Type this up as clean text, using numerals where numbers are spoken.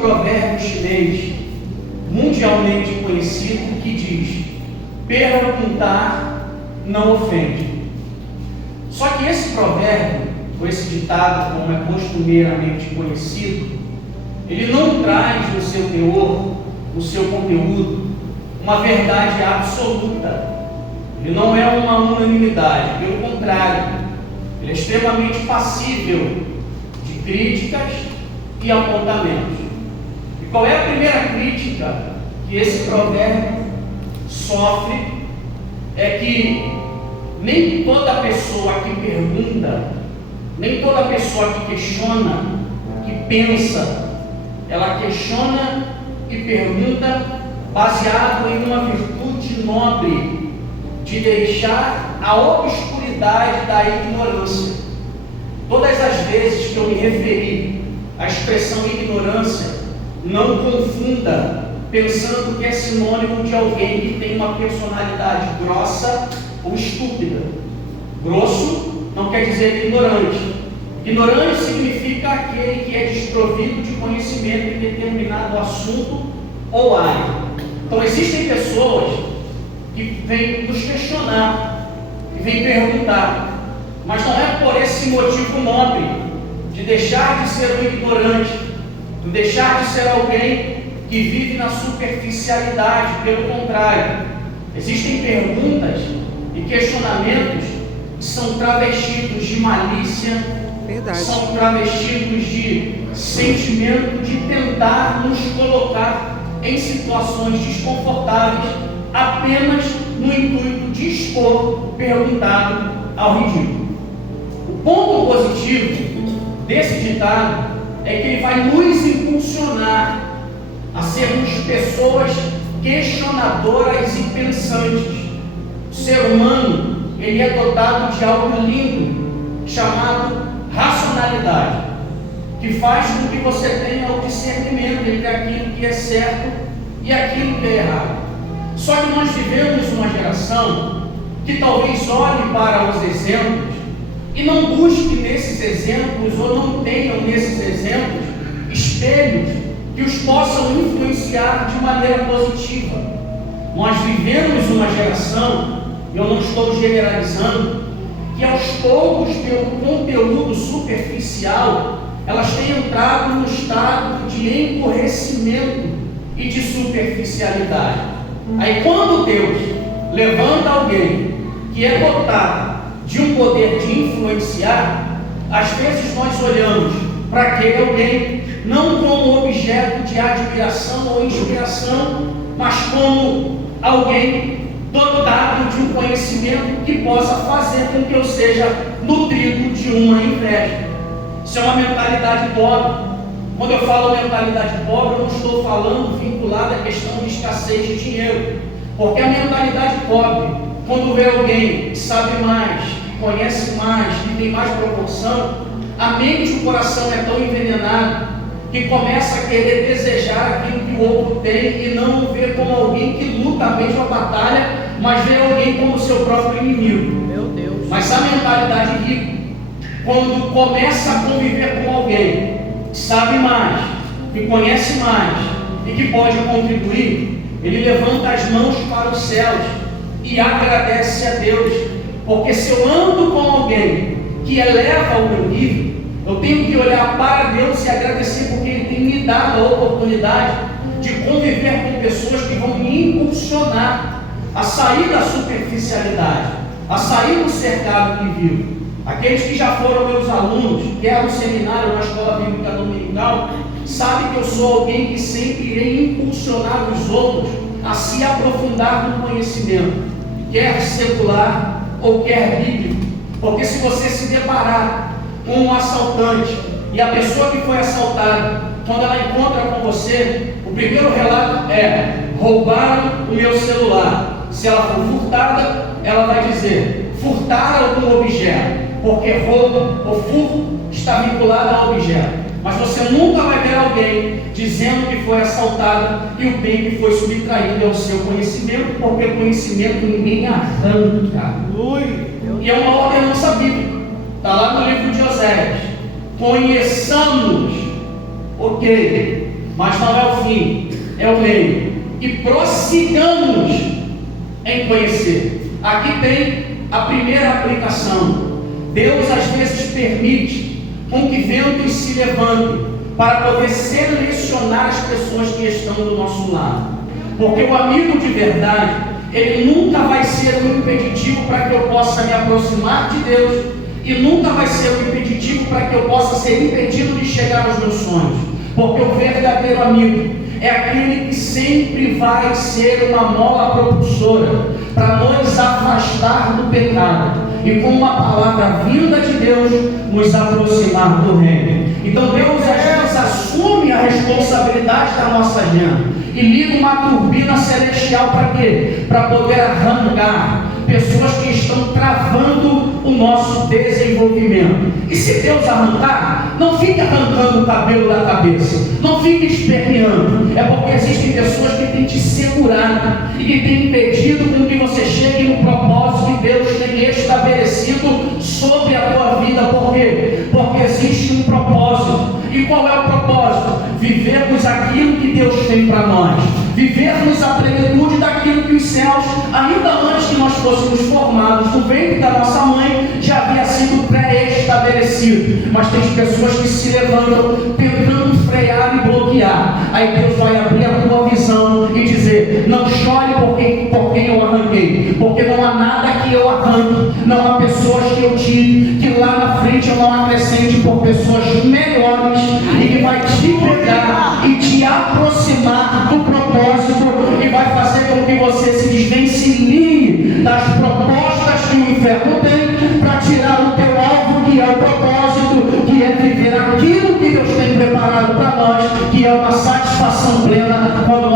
provérbio chinês mundialmente conhecido que diz: perguntar não ofende. Só que esse provérbio, ou esse ditado, como é costumeiramente conhecido, ele não traz no seu teor, no seu conteúdo, uma verdade absoluta. Ele não é uma unanimidade, pelo contrário, ele é extremamente passível de críticas e apontamentos. E qual é a primeira crítica que esse provérbio sofre? É que nem toda pessoa que pergunta, nem toda pessoa que questiona, que pensa, ela questiona e pergunta baseado em uma virtude nobre de deixar a obscuridade da ignorância. Todas as vezes que eu me referi à expressão ignorância, não confunda pensando que é sinônimo de alguém que tem uma personalidade grossa ou estúpida. Grosso não quer dizer ignorante. Ignorante significa aquele que é desprovido de conhecimento em determinado assunto ou área. Então existem pessoas que vêm nos questionar, que vêm perguntar, mas não é por esse motivo nobre de deixar de ser um ignorante, de deixar de ser alguém que vive na superficialidade. Pelo contrário, existem perguntas e questionamentos que são travestidos de malícia, são travestidos de sentimento de tentar nos colocar em situações desconfortáveis, apenas no intuito de expor perguntado ao ridículo. O ponto positivo desse ditado é que ele vai nos impulsionar a sermos pessoas questionadoras e pensantes. O ser humano, ele é dotado de algo lindo, chamado racionalidade, que faz com que você tenha o discernimento entre aquilo que é certo e aquilo que é errado. Só que nós vivemos uma geração que talvez olhe para os exemplos e não busque nesses exemplos, ou não tenham nesses exemplos espelhos que os possam influenciar de maneira positiva. Nós vivemos uma geração, eu não estou generalizando, que aos poucos, pelo conteúdo superficial, elas têm entrado no estado de emborrecimento e de superficialidade. Aí quando Deus levanta alguém que é dotado de um poder de influenciar, às vezes nós olhamos para aquele alguém não como objeto de admiração ou inspiração, mas como alguém dotado de um conhecimento que possa fazer com que eu seja nutrido de uma inveja. Isso é uma mentalidade pobre. Quando eu falo mentalidade pobre, eu não estou falando vinculada à questão de escassez de dinheiro, porque a mentalidade pobre, quando vê alguém que sabe mais, que conhece mais, que tem mais proporção, a mente e o coração é tão envenenado que começa a querer desejar aquilo que o outro tem e não o vê como alguém que luta a mesma batalha, mas vê alguém como seu próprio inimigo. Meu Deus. Mas a mentalidade rica, quando começa a conviver com alguém que sabe mais, que conhece mais e que pode contribuir, ele levanta as mãos para os céus e agradece a Deus, porque se eu ando com alguém que eleva o meu nível, eu tenho que olhar para Deus e agradecer porque Ele tem me dado a oportunidade de conviver com pessoas que vão me impulsionar a sair da superficialidade, a sair do cercado que vivo. Aqueles que já foram meus alunos, quer no seminário ou na escola bíblica dominical, sabem que eu sou alguém que sempre irei impulsionar os outros a se aprofundar no conhecimento, quer secular ou quer bíblico. Porque se você se deparar com um assaltante e a pessoa que foi assaltada, quando ela encontra com você, o primeiro relato é: roubaram o meu celular. Se ela for furtada, ela vai dizer: furtaram algum objeto, porque roubo ou furto está vinculado ao objeto. Mas você nunca vai ver alguém dizendo que foi assaltada e o bem que foi subtraído é o seu conhecimento, porque conhecimento ninguém arranca. E é uma ordenança bíblica, está lá no livro de Oséias: conheçamos, ok, mas não é o fim, é o meio. E prossigamos em conhecer. Aqui tem a primeira aplicação. Deus às vezes permite com que ventos se levantem para poder selecionar as pessoas que estão do nosso lado. Porque o amigo de verdade, ele nunca vai ser um impeditivo para que eu possa me aproximar de Deus, e nunca vai ser um impeditivo para que eu possa ser impedido de chegar aos meus sonhos. Porque o verdadeiro amigo é aquele que sempre vai ser uma mola propulsora para nos afastar do pecado e, com uma palavra vinda de Deus, nos aproximar do reino. Então Deus às vezes assume a responsabilidade da nossa agenda e liga uma turbina celestial para quê? Para poder arrancar pessoas que estão travando o nosso desenvolvimento. E se Deus arrancar, não fique arrancando o cabelo da cabeça, não fique esperneando. É porque existem pessoas que têm te segurado e que têm impedido com que você chegue no propósito que Deus tem estabelecido sobre a tua vida. Por quê? Porque existe um propósito. E qual é o propósito? Vivermos aquilo que Deus tem para nós, vivermos a plenitude daquilo que os céus, ainda antes que nós fôssemos formados no ventre da nossa mãe, já havia sido pré-estabelecido. Mas tem pessoas que se levantam tentando frear e bloquear. Aí Deus vai abrir a tua visão e dizer: não chore por quem eu arranquei, porque não há nada que eu arranque, não há pessoas que eu tire, que lá na frente eu não acrescente por pessoas melhores, e que vai te pegar e te aproximar do propósito, e vai fazer com que você se desvencilhe das propostas que o inferno tem para tirar o teu alvo, que é o propósito, que é viver aquilo que Deus tem preparado para nós, que é uma satisfação plena quando